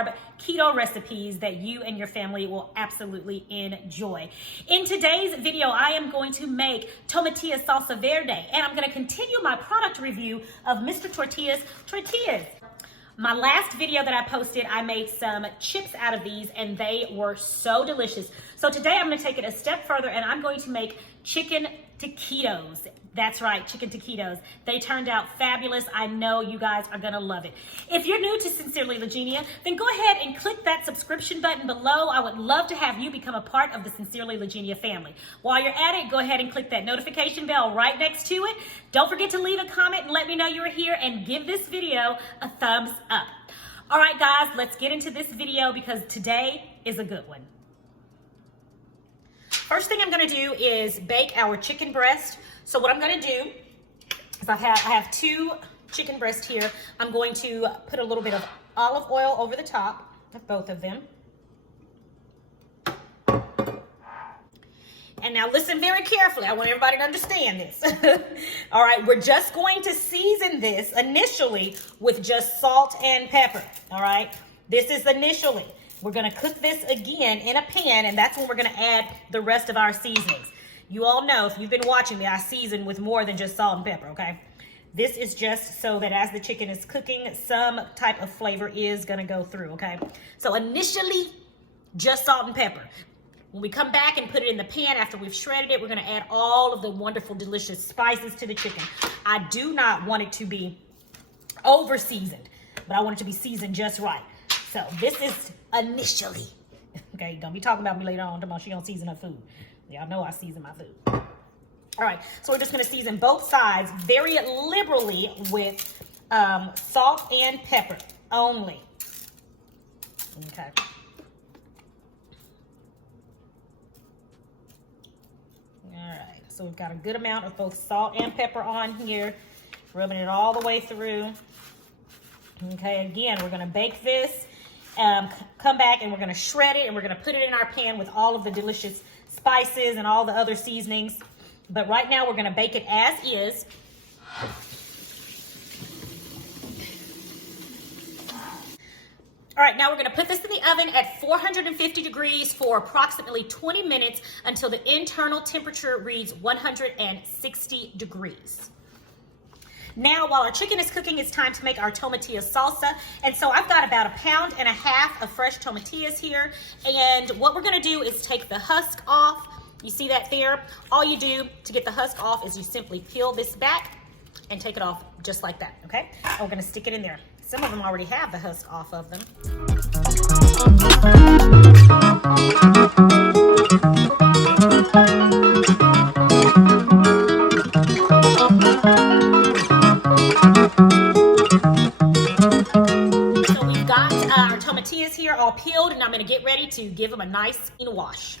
carb keto recipes that you and your family will absolutely enjoy. In today's video, I am going to make Tomatillo Salsa Verde, and I'm going to continue my product review of Mr. Tortillas Tortillas. My last video that I posted, I made some chips out of these and they were so delicious. So today I'm going to take it a step further and I'm going to make Chicken Taquitos. That's right, Chicken Taquitos. They turned out fabulous. I know you guys are going to love it. If you're new to Sincerely Legenia, then go ahead and click that subscription button below. I would love to have you become a part of the Sincerely Legenia family. While you're at it, go ahead and click that notification bell right next to it. Don't forget to leave a comment and let me know you're here, and give this video a thumbs up. All right, guys, let's get into this video because today is a good one. First thing I'm going to do is bake our chicken breast. So what I'm going to do is I have two chicken breasts here. I'm going to put a little bit of olive oil over the top of both of them. And now listen very carefully. I want everybody to understand this. All right, we're just going to season this initially with just salt and pepper. All right, this is initially. We're going to cook this again in a pan, and that's when we're going to add the rest of our seasonings. You all know, if you've been watching me, I season with more than just salt and pepper, okay? This is just so that as the chicken is cooking, some type of flavor is going to go through, okay? So initially, just salt and pepper. When we come back and put it in the pan after we've shredded it, we're going to add all of the wonderful, delicious spices to the chicken. I do not want it to be over-seasoned, but I want it to be seasoned just right. So this is initially, okay? Don't be talking about me later on tomorrow she don't season her food. Y'all know I season my food. All right, so we're just gonna season both sides very liberally with salt and pepper only. Okay. All right, so we've got a good amount of both salt and pepper on here, rubbing it all the way through. Okay, again, we're gonna bake this. Come back and we're going to shred it and we're going to put it in our pan with all of the delicious spices and all the other seasonings. But right now we're going to bake it as is. All right, now we're going to put this in the oven at 450 degrees for approximately 20 minutes until the internal temperature reads 160 degrees. Now, while our chicken is cooking, it's time to make our tomatillo salsa. And so I've got about 1.5 pounds of fresh tomatillas here. And what we're gonna do is take the husk off. You see that there? All you do to get the husk off is you simply peel this back and take it off just like that, okay? And we're gonna stick it in there. Some of them already have the husk off of them. Tomatillas here all peeled, and I'm going to get ready to give them a nice clean wash.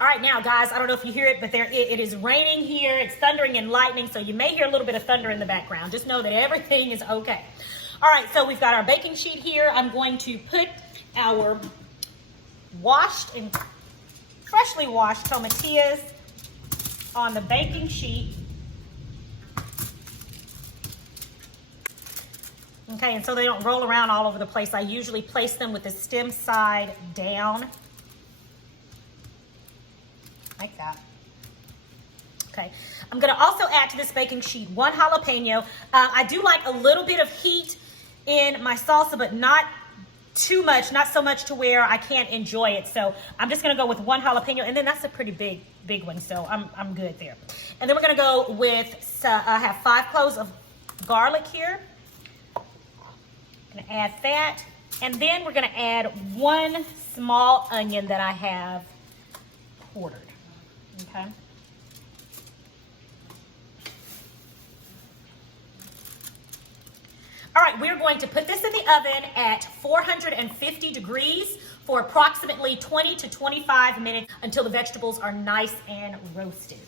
All right, now guys, I don't know if you hear it, but it is raining here. It's thundering and lightning, so you may hear a little bit of thunder in the background. Just know that everything is okay. All right, so we've got our baking sheet here. I'm going to put our washed and freshly washed tomatillas on the baking sheet. Okay, and so they don't roll around all over the place, I usually place them with the stem side down. Like that. Okay, I'm gonna also add to this baking sheet 1 jalapeno. I do like a little bit of heat in my salsa, but not too much, not so much to where I can't enjoy it. So I'm just gonna go with 1 jalapeno, and then that's a pretty big one, so I'm good there. And then we're gonna go with, I have 5 cloves of garlic here. Gonna add that, and then we're gonna add 1 small onion that I have quartered, okay? All right, we're going to put this in the oven at 450 degrees for approximately 20 to 25 minutes until the vegetables are nice and roasted.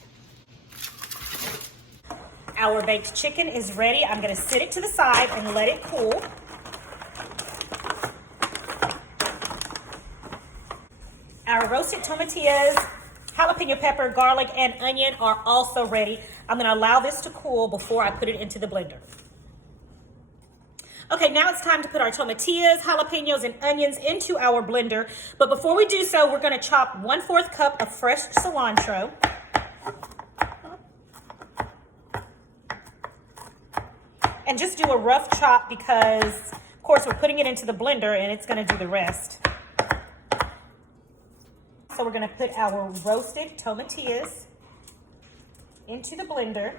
Our baked chicken is ready. I'm gonna sit it to the side and let it cool. Our roasted tomatillas jalapeno pepper, garlic, and onion are also ready. I'm gonna allow this to cool before I put it into the blender. Okay, now it's time to put our tomatillas, jalapenos, and onions into our blender. But before we do so, we're gonna chop 1/4 cup of fresh cilantro. And just do a rough chop because, of course, we're putting it into the blender and it's gonna do the rest. So we're gonna put our roasted tomatillas into the blender.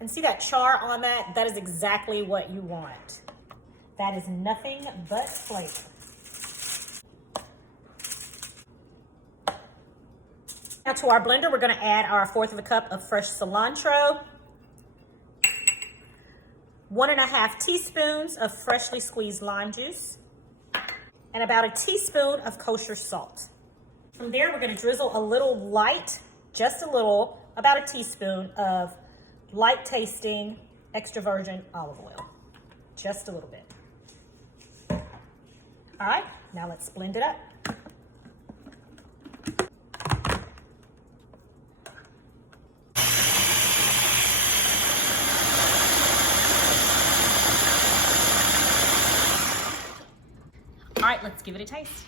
And see that char on that? That is exactly what you want. That is nothing but flavor. Now to our blender, we're gonna add our 1/4 cup of fresh cilantro, 1½ teaspoons of freshly squeezed lime juice, and about a teaspoon of kosher salt. From there, we're gonna drizzle a little light, just a little, about a teaspoon of light tasting extra virgin olive oil. Just a little bit. All right, now let's blend it up. All right, let's give it a taste.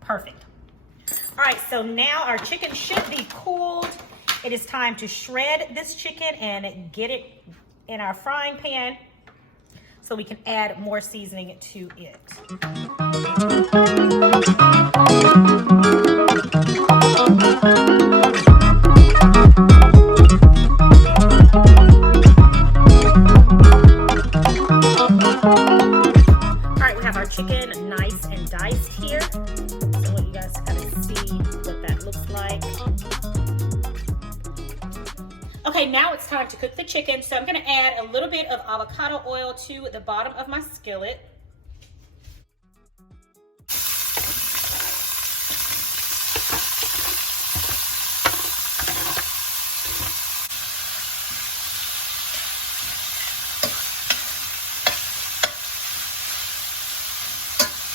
Perfect. All right, so now our chicken should be cooled. It is time to shred this chicken and get it in our frying pan so we can add more seasoning to it. All right, we have our chicken nice and diced here. You guys kind of see what that looks like. Okay, now it's time to cook the chicken. So I'm gonna add a little bit of avocado oil to the bottom of my skillet.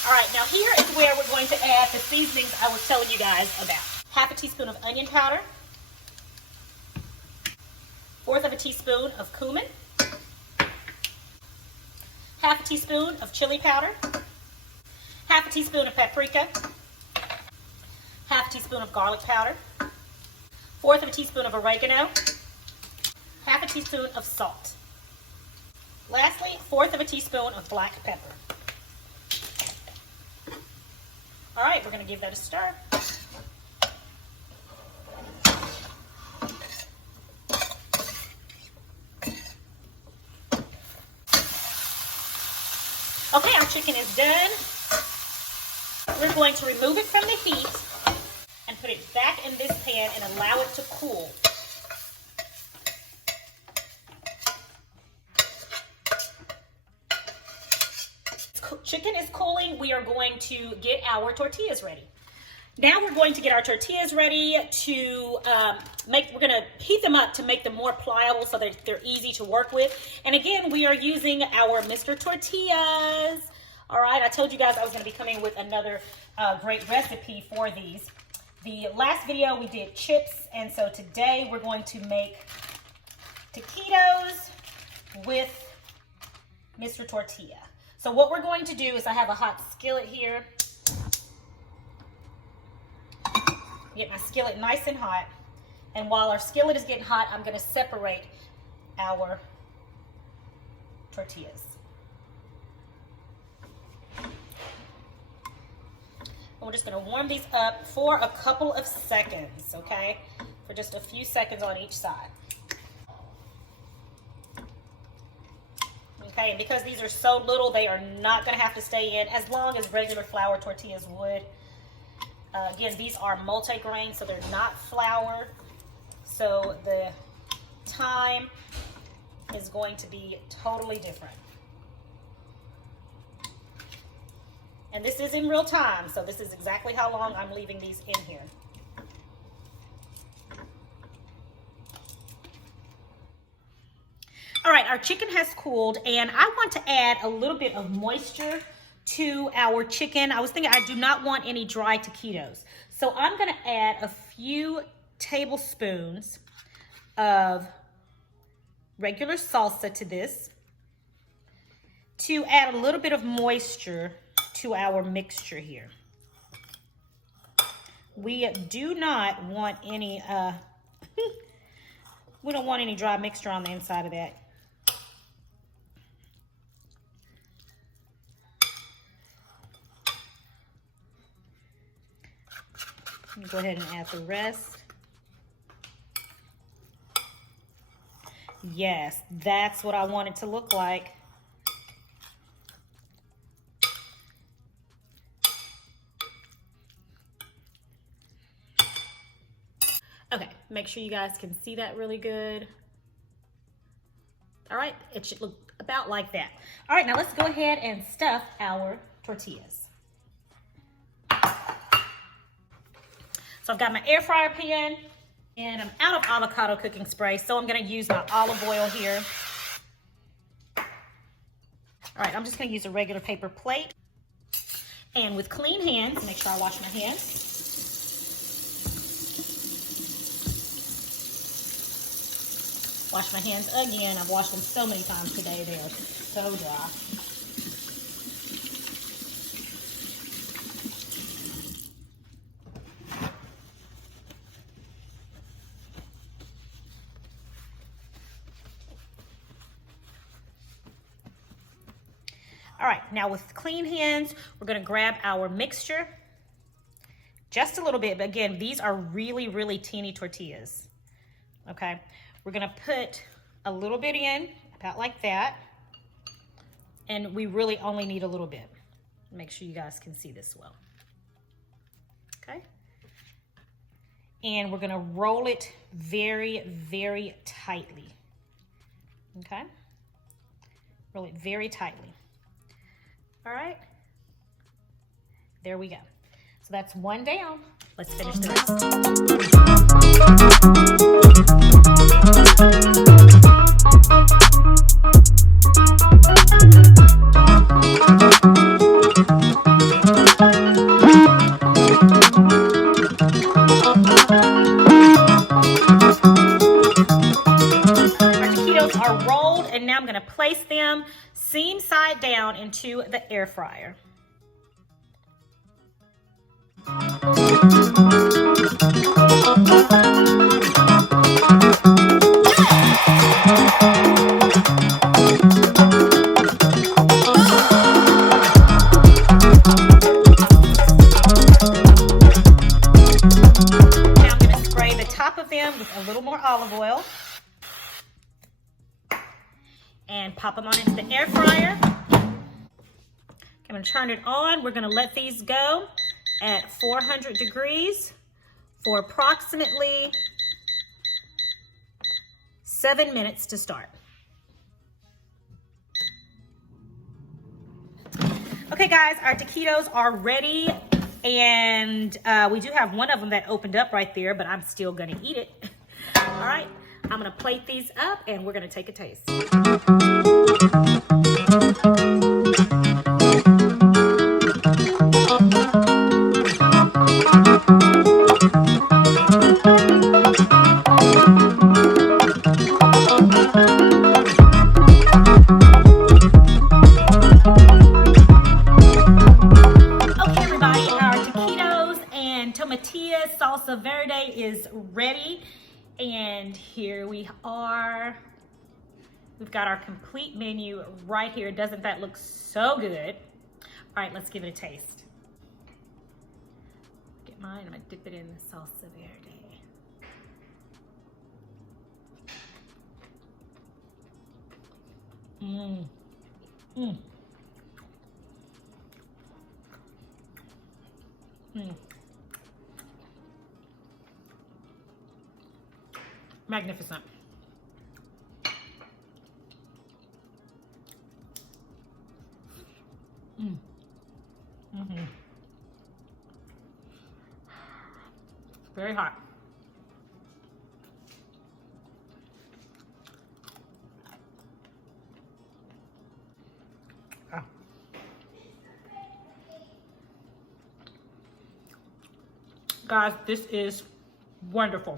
All right, now here is where we're going to add the seasonings I was telling you guys about. 1/2 teaspoon of onion powder, 1/4 teaspoon of cumin, 1/2 teaspoon of chili powder, 1/2 teaspoon of paprika, 1/2 teaspoon of garlic powder, 1/4 teaspoon of oregano, 1/2 teaspoon of salt. Lastly, 1/4 teaspoon of black pepper. All right, we're gonna give that a stir. Okay, our chicken is done. We're going to remove it from the heat and put it back in this pan and allow it to cool. Chicken is cooling. We are going to get our tortillas ready. Now we're going to get our tortillas ready to we're gonna heat them up to make them more pliable so that they're easy to work with. And again, we are using our Mr. Tortillas. All right, I told you guys I was gonna be coming with another great recipe for these. The last video we did chips, and so today we're going to make taquitos with Mr. Tortilla. So what we're going to do is I have a hot skillet here. Get my skillet nice and hot. And while our skillet is getting hot, I'm gonna separate our tortillas. And we're just gonna warm these up for a couple of seconds, okay? For just a few seconds on each side. Okay, and because these are so little, they are not gonna have to stay in as long as regular flour tortillas would. Again, these are multigrain, so they're not flour. So the time is going to be totally different. And this is in real time, so this is exactly how long I'm leaving these in here. All right, our chicken has cooled, and I want to add a little bit of moisture to our chicken. I was thinking I do not want any dry taquitos. So I'm gonna add a few tablespoons of regular salsa to this to add a little bit of moisture to our mixture here. We do not want any, we don't want any dry mixture on the inside of that. Go ahead and add the rest. Yes, that's what I want it to look like. Okay, make sure you guys can see that really good. All right, it should look about like that. All right, now let's go ahead and stuff our tortillas. So I've got my air fryer pan, and I'm out of avocado cooking spray, so I'm gonna use my olive oil here. All right, I'm just gonna use a regular paper plate. And with clean hands, make sure I wash my hands. Wash my hands again. I've washed them so many times today. They are so dry. All right, now with clean hands, we're gonna grab our mixture. Just a little bit, but again, these are really, really teeny tortillas, okay? We're gonna put a little bit in, about like that, and we really only need a little bit. Make sure you guys can see this well, okay? And we're gonna roll it very, very tightly, okay? Roll it very tightly. All right, there we go. So that's one down. Let's finish the rest. Our taquitos are rolled, and now I'm gonna place them seam side down into the air fryer. Now I'm gonna spray the top of them with a little more olive oil and pop them on into the air fryer. I'm gonna turn it on. We're gonna let these go at 400 degrees for approximately 7 minutes to start. Okay guys, our taquitos are ready, and we do have one of them that opened up right there, but I'm still gonna eat it. All right, I'm gonna plate these up and we're gonna take a taste. Tomatillo Salsa Verde is ready, and here we are. We've got our complete menu right here. Doesn't that look so good? All right, let's give it a taste. Get mine, I'm gonna dip it in the Salsa Verde. Mmm. Mmm. Mmm. Magnificent. Very hot. Ah. Guys, this is wonderful.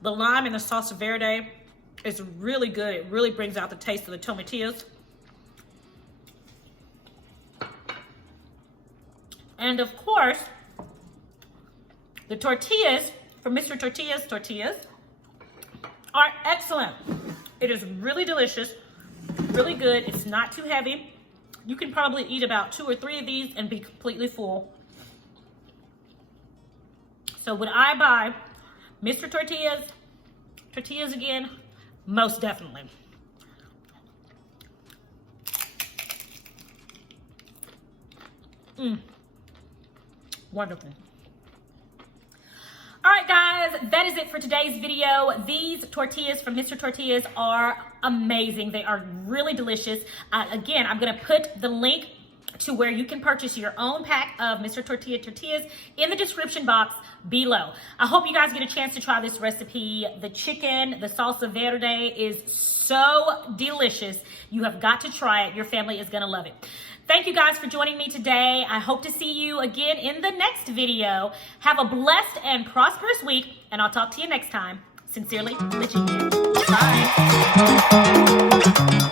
The lime and the salsa verde is really good. It really brings out the taste of the tomatillos. And of course, the tortillas from Mr. Tortillas are excellent. It is really delicious, really good. It's not too heavy. You can probably eat about 2 or 3 of these and be completely full. So would I buy Mr. Tortillas again? Most definitely. Wonderful. All right, guys, that is it for today's video. These tortillas from Mr. Tortillas are amazing. They are really delicious. Again, I'm going to put the link to where you can purchase your own pack of Mr. Tortillas in the description box below. I hope you guys get a chance to try this recipe. The chicken, the salsa verde is so delicious. You have got to try it. Your family is going to love it. Thank you guys for joining me today. I hope to see you again in the next video. Have a blessed and prosperous week, and I'll talk to you next time. Sincerely, Legenia. Bye.